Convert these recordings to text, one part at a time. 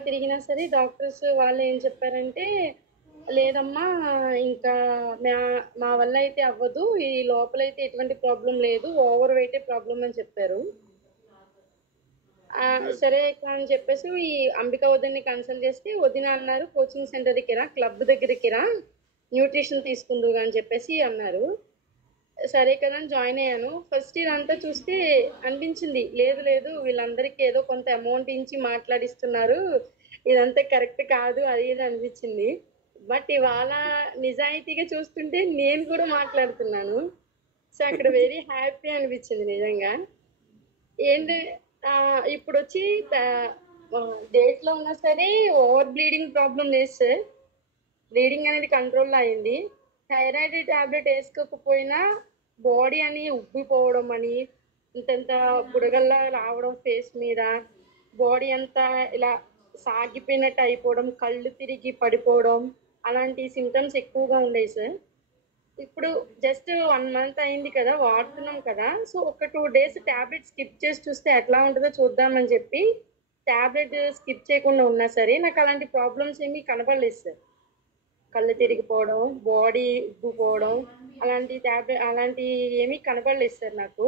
తిరిగినా సరే డాక్టర్స్ వాళ్ళు ఏం చెప్పారంటే, లేదమ్మా ఇంకా మా మా వల్ల అయితే అవ్వదు. ఈ లోపలైతే ఎటువంటి ప్రాబ్లమ్ లేదు. ఓవర్ వెయిటే ప్రాబ్లమ్ అని చెప్పారు. సరే అక్క అని చెప్పేసి ఈ అంబిక వదినని కన్సల్ట్ చేస్తే వదిన అన్నారు, కోచింగ్ సెంటర్ దగ్గర క్లబ్ దగ్గరికి రా, న్యూట్రిషన్ తీసుకుందువు అని చెప్పేసి అన్నారు. సరే కదా అని జాయిన్ అయ్యాను. ఫస్ట్ ఇయర్ అంతా చూస్తే అనిపించింది, లేదు లేదు వీళ్ళందరికీ ఏదో కొంత అమౌంట్ ఇచ్చి మాట్లాడిస్తున్నారు, ఇదంతా కరెక్ట్ కాదు అది ఇది అనిపించింది. బట్ ఇవాళ నిజాయితీగా చూస్తుంటే నేను కూడా మాట్లాడుతున్నాను. సో అక్కడ వెరీ హ్యాపీ అనిపించింది నిజంగా. ఏంటి ఇప్పుడు వచ్చి డేట్ లో ఉన్నా సరే ఓవర్ బ్లీడింగ్ ప్రాబ్లం లేదు సార్. బ్లీడింగ్ అనేది కంట్రోల్లో అయింది. థైరాయిడ్ టాబ్లెట్ వేసుకోకపోయినా బాడీ అని ఉబ్బిపోవడం అని, ఇంతంత బుడగల్లా రావడం ఫేస్ మీద, బాడీ అంతా ఇలా సాగిపోయినట్టు అయిపోవడం, కళ్ళు తిరిగి పడిపోవడం, అలాంటి సిమ్టమ్స్ ఎక్కువగా ఉండేవి సార్. ఇప్పుడు జస్ట్ 1 మంత్ అయింది కదా, వాడుతున్నాం కదా, సో ఒక 2 days టాబ్లెట్ స్కిప్ చేసి చూస్తే ఎట్లా ఉంటుందో చూద్దామని చెప్పి టాబ్లెట్ స్కిప్ చేయకుండా ఉన్నా సరే నాకు అలాంటి ప్రాబ్లమ్స్ ఏమీ కనపడలేదు సార్. కళ్ళు తిరిగిపోవడం, బాడీ ఉబ్బిపోవడం, అలాంటి ఏమీ కనపడలేదు సార్ నాకు.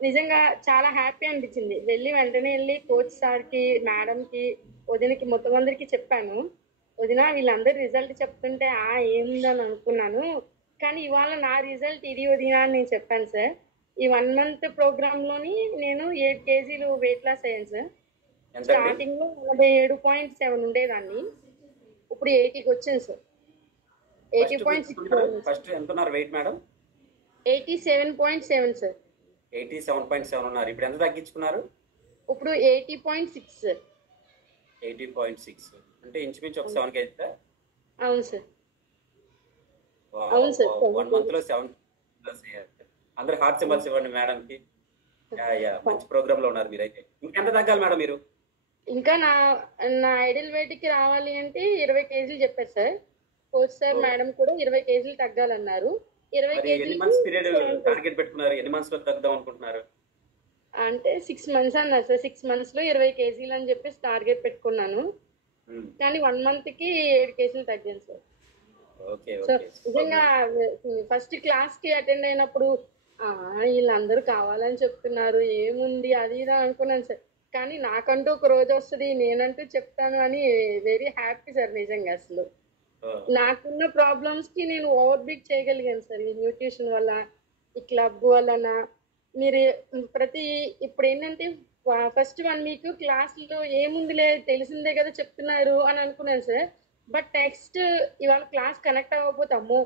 నిజంగా చాలా హ్యాపీ అనిపించింది. వెంటనే వెళ్ళి కోచ్ సార్కి, మేడంకి, వదినకి మొత్తం అందరికి చెప్పాను. వదిన వీళ్ళందరూ రిజల్ట్ చెప్తుంటే ఏముందని అనుకున్నాను, కానీ ఇవాళ నా రిజల్ట్ ఇది వదిన అని నేను చెప్పాను సార్. ఈ 1 month ప్రోగ్రాంలోని నేను 8 kg వెయిట్ లాస్ అయ్యాను సార్. స్టార్టింగ్ లో 47.7 ఉండేదాన్ని, ఇప్పుడు 80కి వచ్చింది సార్. 80.6 ఫస్ట్ ఎంత ఉన్నారు వెయిట్ మేడం? 87.7 సార్. 87.7 ఉన్నారు. ఇప్పుడు ఎంత తగ్గించుకున్నారు? ఇప్పుడు 80.6 సార్. 80.6 అంటే ఇంచుమించు ఒక 7 kg. అవును సార్. అవును సార్. 1 month లో 7 ప్లస్ అయ్యారు. అందరు హార్ట్ సింబల్స్ ఇవ్వండి మేడం కి. మంచి ప్రోగ్రామ్ లో ఉన్నారు మీరైతే. ఇంకెంత తగ్గాలి మేడం మీరు? ఇంకా నా ఐడియల్ వెయిట్ కి రావాలి అంటే 20 kg చెప్పారు సార్. కోచ్ సార్ మేడం కూడా 20 kg తగ్గాలన్నారు. 20 kg ఎన్ని మంత్స్ పీరియడ్ టార్గెట్ పెట్టుకున్నారు? ఎన్ని మంత్స్ లో తగ్గుదాం అనుకుంటున్నారు? అంటే 6 months అన్నారు సార్. 6 months లో 20 kg అని చెప్పేసి టార్గెట్ పెట్టుకున్నాను. కానీ 1 month కి 7 kg తగ్గాను సార్. నిజంగా ఫస్ట్ క్లాస్ కి అటెండ్ అయినప్పుడు వీళ్ళందరూ కావాలని చెప్తున్నారు, ఏముంది అది ఇది అనుకున్నాను సార్. కానీ నాకంటూ ఒక రోజు వస్తుంది, నేనంటూ చెప్తాను అని వెరీ హ్యాపీ సార్. నిజంగా అసలు నాకున్న ప్రాబ్లమ్స్ కి నేను ఓవర్బ్రీక్ చేయగలిగాను సార్ ఈ న్యూట్రిషన్ వల్ల, ఈ క్లబ్ వలన. మీరు ఇప్పుడు ఏంటంటే ఫస్ట్ 1 week క్లాసులో ఏముందిలే తెలిసిందే కదా చెప్తున్నారు అని అనుకున్నాను సార్. బట్ నెక్స్ట్ ఇవాళ క్లాస్ కనెక్ట్ అవ్వకపోతే అమ్మో